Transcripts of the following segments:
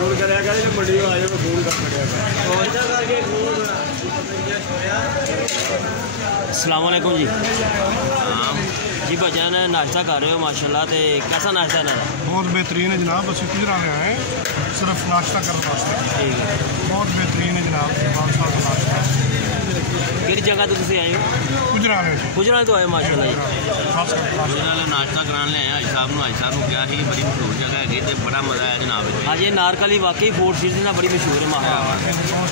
Phone करेगा जब मंडी में आए फोन कर पड़ेगा। अस्सलाम वालेकुम जी। जी भाईजान नाश्ता कर रहे हो माशाल्लाह, तो कैसा नाश्ता है ना? बहुत बेहतरीन है जनाब, बस गुजरा रहे हैं सिर्फ नाश्ता करने वास्ते। ठीक है, बहुत बेहतरीन है जनाब, नाश्ता। किस जगह तो तुम आए हो? गुजरा तो आए माशाल्लाह जी। नाश्ता कराने आए हाजी साहब ने क्या ही बड़ी मशहूर जगह है, तो बड़ा मज़ा आया जनाब। हाँ जी, नारकली वाकई फोर्ट सिटी ना बड़ी मशहूर है माहौल।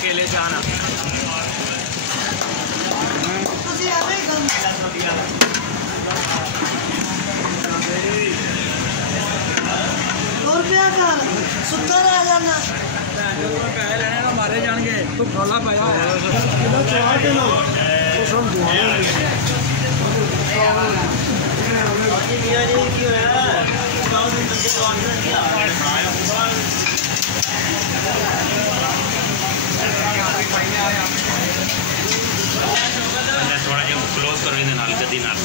केले चाहना सुंदर आ जाना पैसे लेने का मारे जाएंगे तो खाला पाया थोड़ा जो क्लोज करो इन नाल गद्दी नाल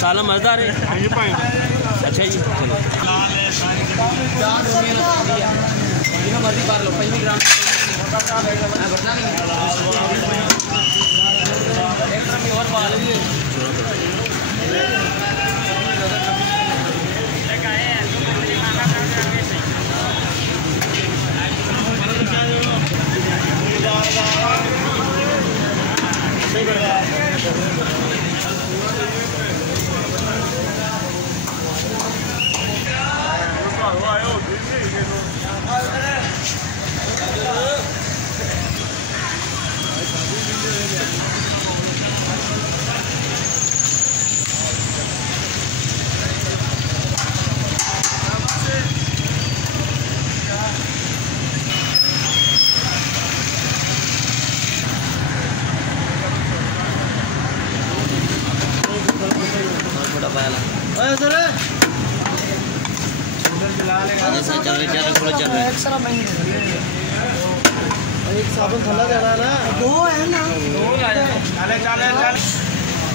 साला मज़ेदार है। अच्छा जी, मर्जी पार लो पहली ग्राम एक साबुन थल्ला देना ना, दो है ना,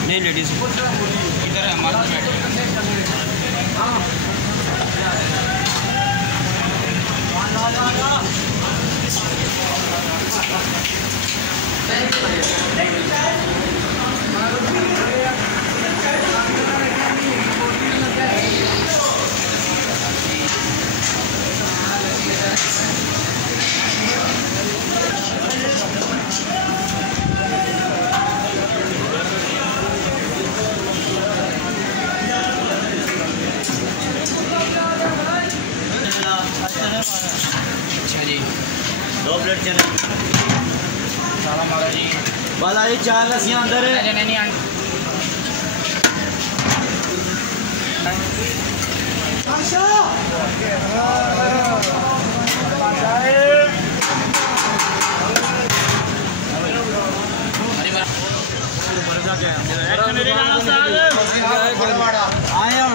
नहीं लेडीज इधर है हमारा बैठ भाई 4 लस्सियां अंदर है। आया